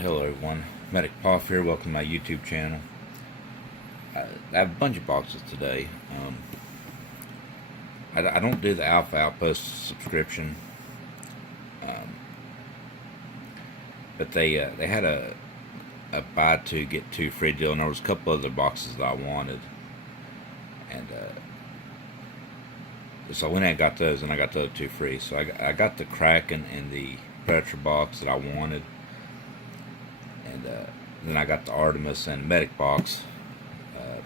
Hello everyone, Medic Poff here, welcome to my YouTube channel. I have a bunch of boxes today. I don't do the Alpha Outpost subscription, but they had a buy two get two free deal, and there was a couple other boxes that I wanted, and so I went and got those, and I got the other two free. So I got the Kraken and the Predator box that I wanted, and then I got the Artemis and Medic box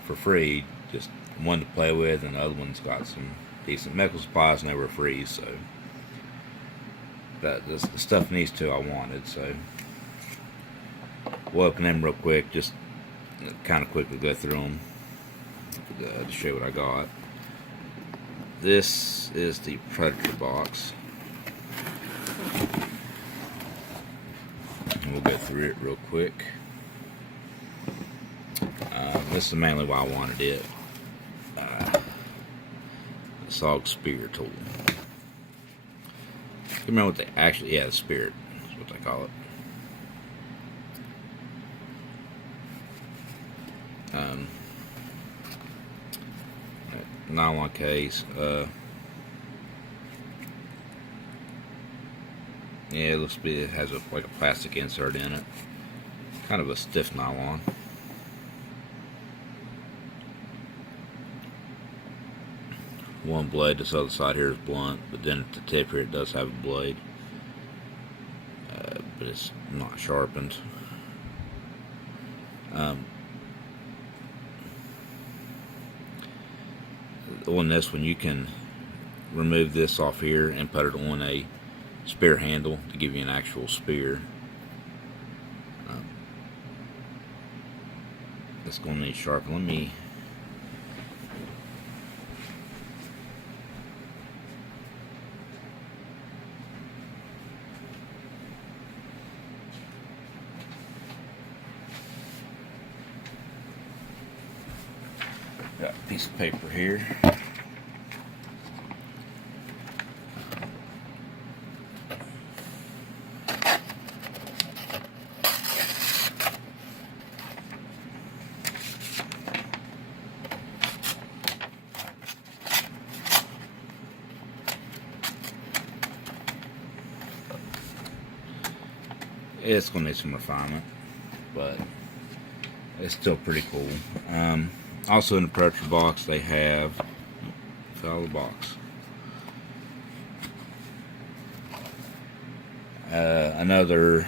for free, just one to play with, and the other one's got some decent medical supplies, and they were free. So the stuff in these two I wanted. So we'll open them real quick, just kind of quickly go through them to show you what I got. This is the Predator box, and we'll go through it real quick. This is mainly why I wanted it. The SOG Spear tool. You remember what they actually, the Spirit is what they call it. Nylon case. It looks to be, it has like a plastic insert in it. Kind of a stiff nylon. One blade, this other side here is blunt, but then at the tip here it does have a blade, but it's not sharpened. On this one, you can remove this off here and put it on a spear handle to give you an actual spear. It's going to need sharpen. Let me got a piece of paper here. It's going to need some refinement, but it's still pretty cool. Also in the Predator box, they have, fell the box, another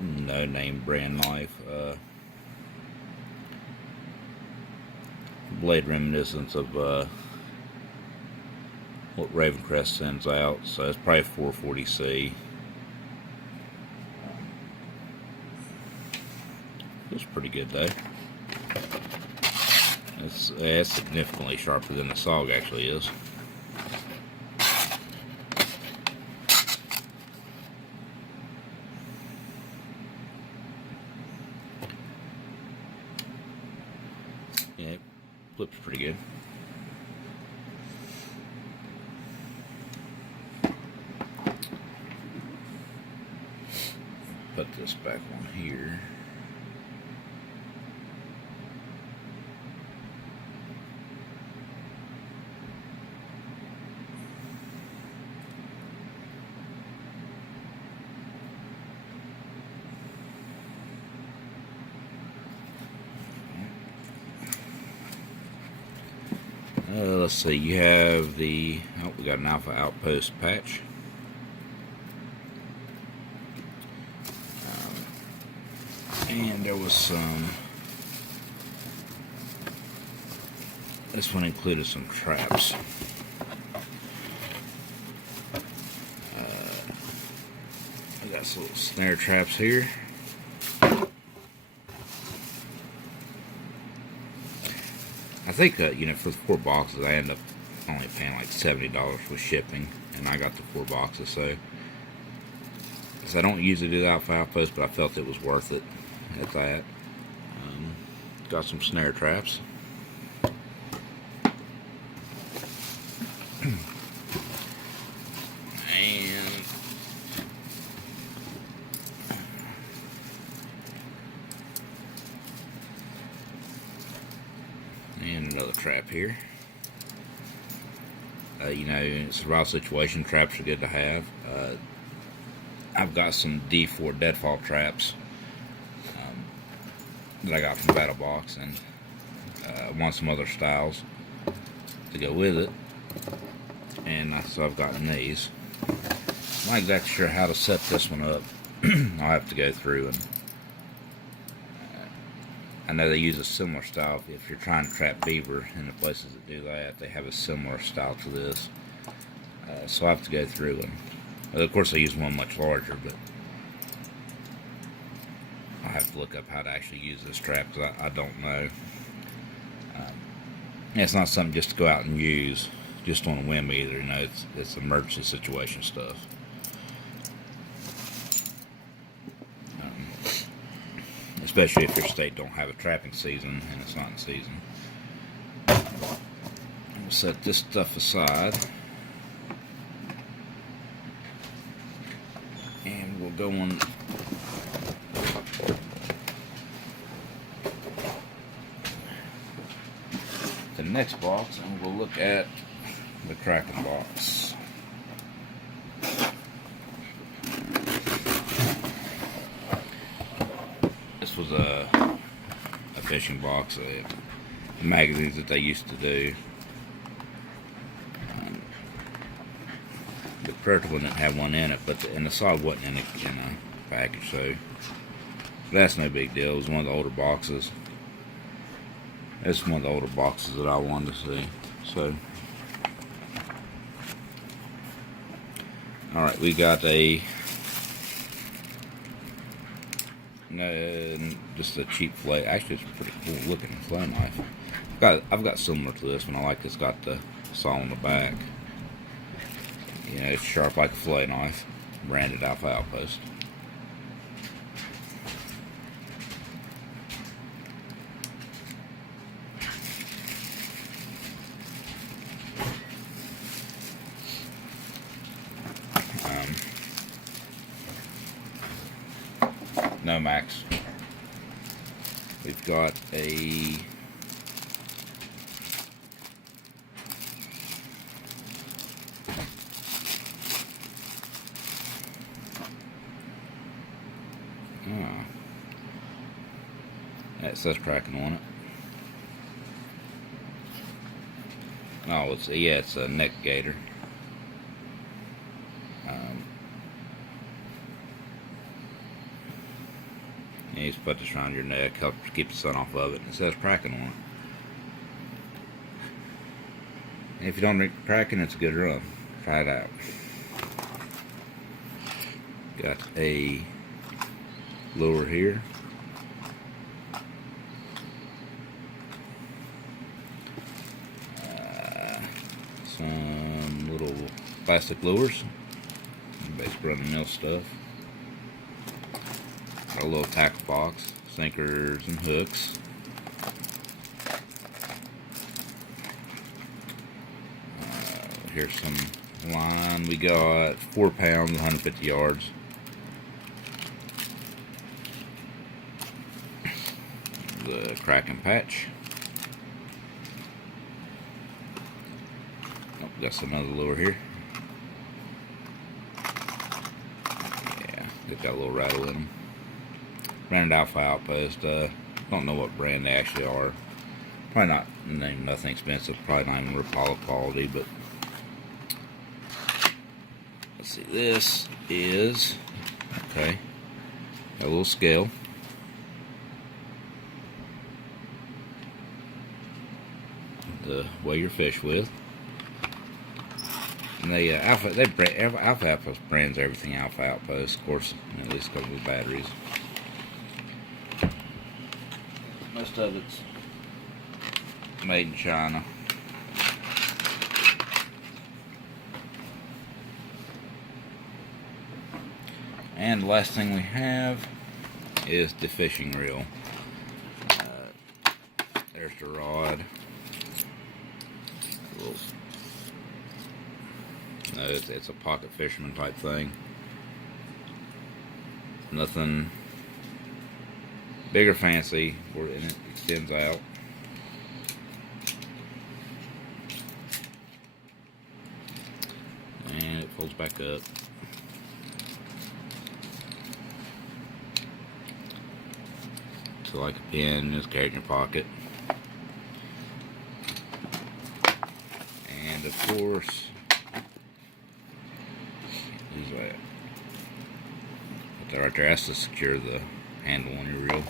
no-name brand knife, blade reminiscence of what Ravencrest sends out, so it's probably 440C. It's pretty good though. It's significantly sharper than the SOG actually is. Yeah, it flips pretty good. Put this back on here. Let's see, you have the, we got an Alpha Outpost patch. And there was some, this one included some traps. I got some little snare traps here. I think for the 4 boxes, I ended up only paying like $70 with shipping, and I got the 4 boxes. So I don't usually do the Alpha Outpost, but I felt it was worth it at that. Got some snare traps. And trap here. You know, in a survival situation, traps are good to have. I've got some D4 deadfall traps that I got from Battle Box, and I want some other styles to go with it, and so I've gotten these. I'm not exactly sure how to set this one up. I'll have to go through, and I know they use a similar style. If you're trying to trap beaver in the places that do that, they have a similar style to this. So I have to go through, and of course I use one much larger, but I have to look up how to actually use this trap because I don't know. It's not something just to go out and use just on a whim either. You know, it's emergency situation stuff. Especially if your state don't have a trapping season and it's not in season. We'll set this stuff aside, and we'll go on the next box, and we'll look at the Kraken box. This was a fishing box, magazines that they used to do. The Predator one didn't have one in it, but the sod wasn't in the package, so that's no big deal. It was one of the older boxes. This is one of the older boxes that I wanted to see. So, all right, we got just a cheap flay. Actually, it's a pretty cool looking flay knife. I've got similar to this one. I like it's got the saw on the back. You know, it's sharp like a flay knife, branded Alpha Outpost. No max. We've got a that says Kraken on it. Oh, it's a neck gator. You just put this around your neck, help keep the sun off of it. It says Kraken on it. And if you don't drink Kraken, it's a good run. Try it out. Got a lure here. Some little plastic lures. Basic run-of-the-mill stuff. Got a little tackle box, sinkers and hooks. Here's some line. We got 4 pounds, 150 yards. The Kraken patch. Oh, got some other lure here. Yeah, it's got a little rattle in them. Branded Alpha Outpost. Don't know what brand they actually are. Probably not nothing expensive. Probably not even Rapala quality, but let's see. This is okay. Got a little scale. To weigh your fish with. And they Alpha Outpost brands everything Alpha Outpost, of course, at least comes with batteries. Most of it's made in China. And the last thing we have is the fishing reel. There's the rod. No, it's a pocket fisherman type thing. Nothing big or fancy, and it extends out. Folds back up. So like a pen, just carry it in your pocket. And of course, is that put that right there. That's to secure the handle on your reel.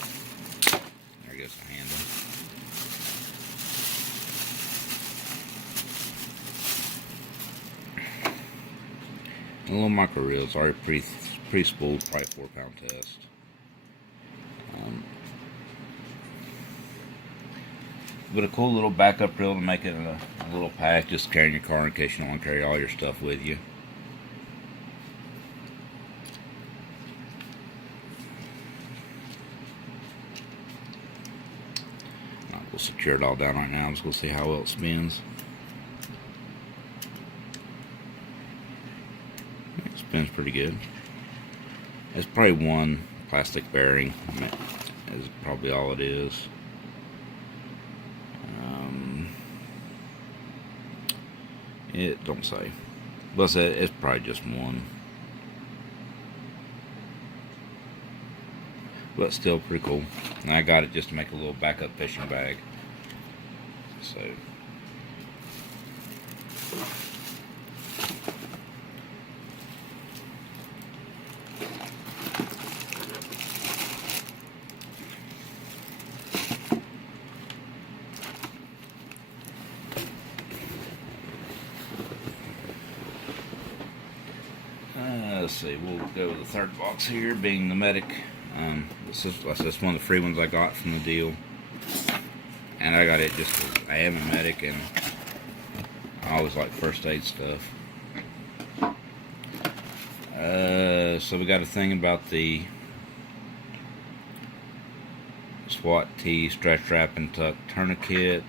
There goes the handle. A little micro reel. It's already pre-spooled, probably 4-pound test. But a cool little backup reel to make it a little pack, just carry in your car in case you don't want to carry all your stuff with you. We'll secure it all down right now. I'm just going to see how well it spins. It spins pretty good. It's probably one plastic bearing. Is probably all it is. It don't say. But it's probably just one. But still pretty cool. And I got it just to make a little backup fishing bag. So let's see, we'll go with the third box here, being the Medic. This is one of the free ones I got from the deal. And I got it just because I am a medic and I always like first aid stuff. So we got a thing about the SWAT T stretch wrap and tuck tourniquet.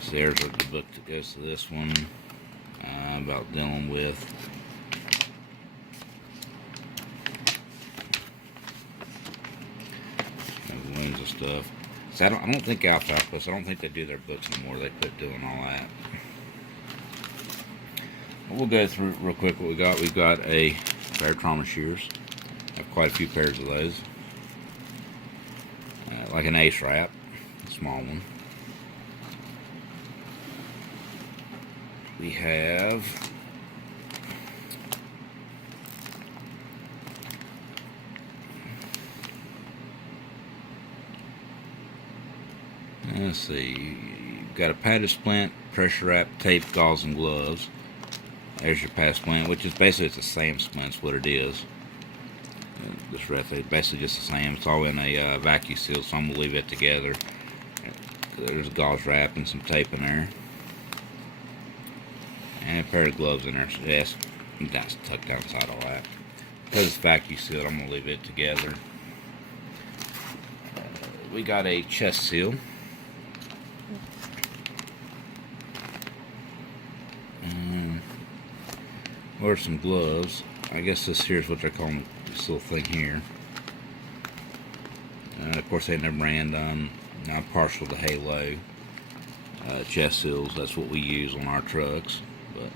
So there's the book that goes to this one about dealing with wounds and stuff. So I don't think outpost. I don't think they do their books anymore. They quit doing all that. But we'll go through real quick what we got. We've got a pair of trauma shears. I have quite a few pairs of those. Like an ace wrap, a small one. We have let's see, you've got a padded splint, pressure wrap, tape, gauze, and gloves. There's your pad splint, which is basically it's the same splint, is what it is. This wrap is basically just the same. It's all in a vacuum seal, so I'm going to leave it together. There's a gauze wrap and some tape in there. And a pair of gloves in there. So yes, that's tucked down inside all that. Because it's vacuum sealed, I'm going to leave it together. We got a chest seal. Or some gloves. I guess this here is what they're calling this little thing here. Of course, they never ran done. I'm partial to Halo chest seals. That's what we use on our trucks. But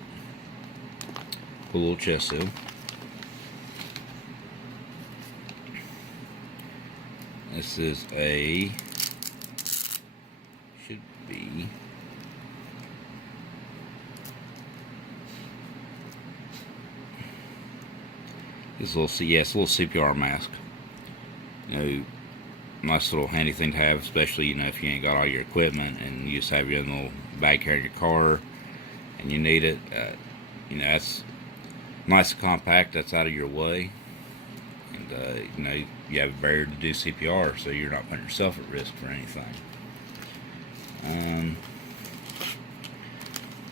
cool little chest seal. This is a should be this little it's a little CPR mask. You know, nice little handy thing to have, especially if you ain't got all your equipment and you just have your own little bag carrying your car and you need it. That's nice and compact. That's out of your way, and you have a barrier to do CPR, so you're not putting yourself at risk for anything.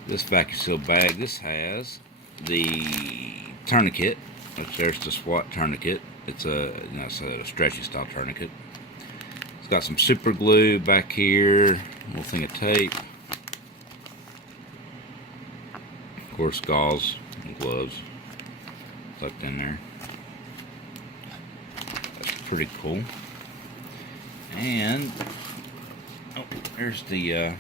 This vacuum seal bag, this has the tourniquet, which there's the SWAT tourniquet. It's it's a stretchy style tourniquet. It's got some super glue back here, a little thing of tape, of course gauze and gloves tucked in there. That's pretty cool. And Oh, there's the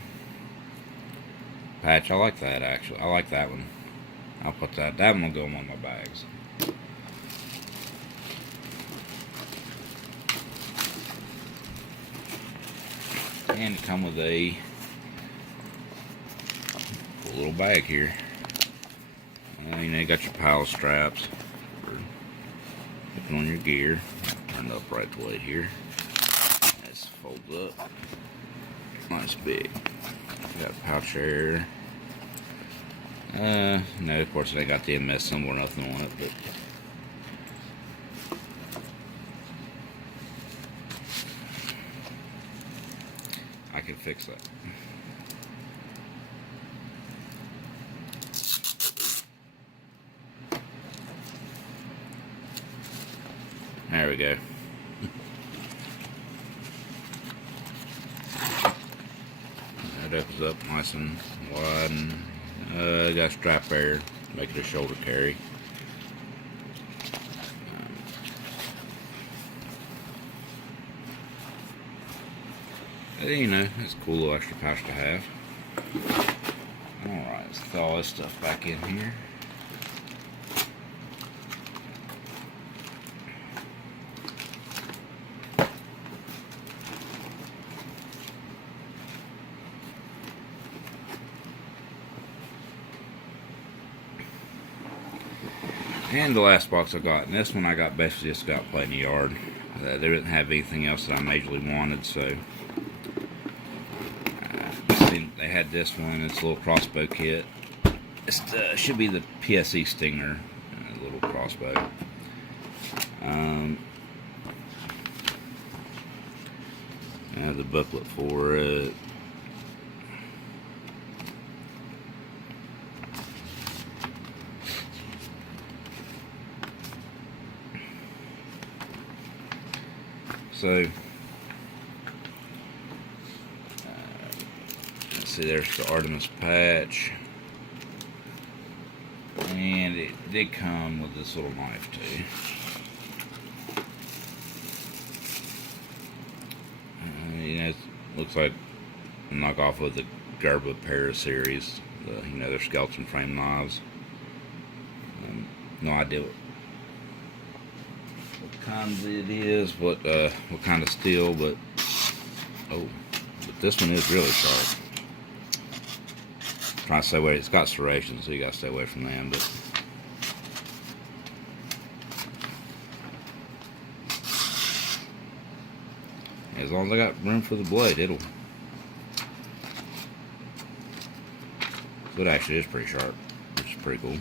patch. I like that, actually. I like that one. I'll put that. That one will go in one of my bags. And it come with a little bag here. You know, you got your pile straps for putting on your gear. Turn it up right way here. This folds up. Nice big. Got a pouch there. No, of course, they got the MS symbol or nothing on it, but I can fix that. There we go. That opens up nice and wide, and got a strap there, make it a shoulder carry. You know, it's a cool little extra pouch to have. Alright, let's throw all this stuff back in here. And the last box I got, and this one I got basically just got playing in the yard. They didn't have anything else that I majorly wanted, so they had this one. It's a little crossbow kit. It should be the PSE Stinger, a little crossbow. I have the booklet for it. So, let's see, there's the Artemis patch. And it did come with this little knife too. You know, it looks like a knockoff of the Gerba Para series. You know, their skeleton frame knives. No idea what kind it is, what kind of steel, but this one is really sharp. Trying to stay away. It's got serrations, so you gotta stay away from them. But as long as I got room for the blade, it'll. So it actually is pretty sharp, which is pretty cool.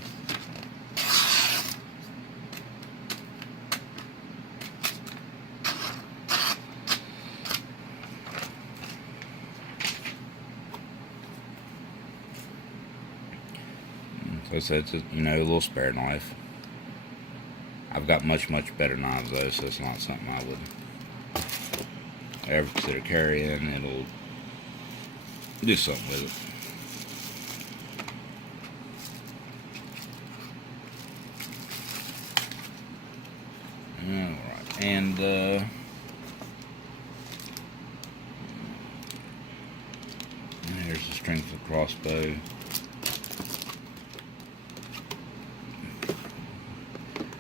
So I said, it's a, you know, a little spare knife. I've got much better knives though, so it's not something I would ever consider carrying. It'll do something with it. Alright, and there's the strength of the crossbow.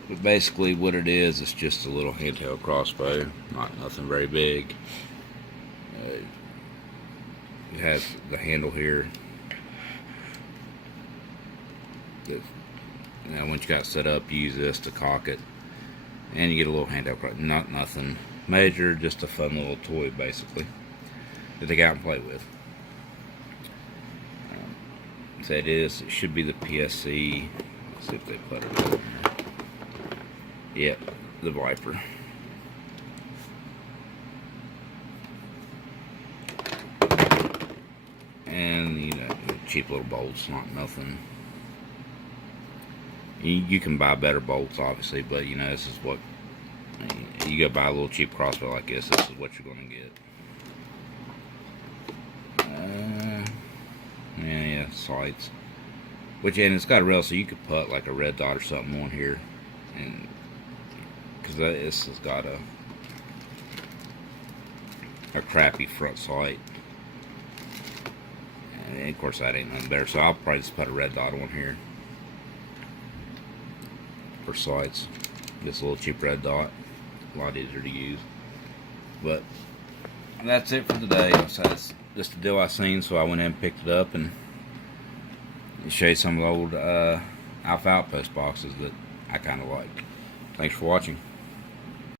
But basically what it is, it's just a little handheld crossbow, nothing very big. It has the handle here. That, you know, once you got it set up, you use this to cock it. And you get a little handheld crossbow. Nothing major, just a fun little toy basically to take out and play with. So it should be the PSE. Let's see if they put it up. Yep, the Viper. And, you know, cheap little bolts, not nothing. You can buy better bolts, obviously, but, you know, this is what, you go buy a little cheap crossbow like this is what you're going to get. Yeah, sights. Which, and it's got a rail, so you could put like a red dot or something on here. And because this has got a crappy front sight, And of course that ain't nothing better, so I'll probably just put a red dot on here for sights. Just a little cheap red dot, a lot easier to use. But that's it for today. So that's just a deal I seen, so I went in and picked it up and show you some of the old Alpha Outpost boxes that I kind of like. Thanks for watching.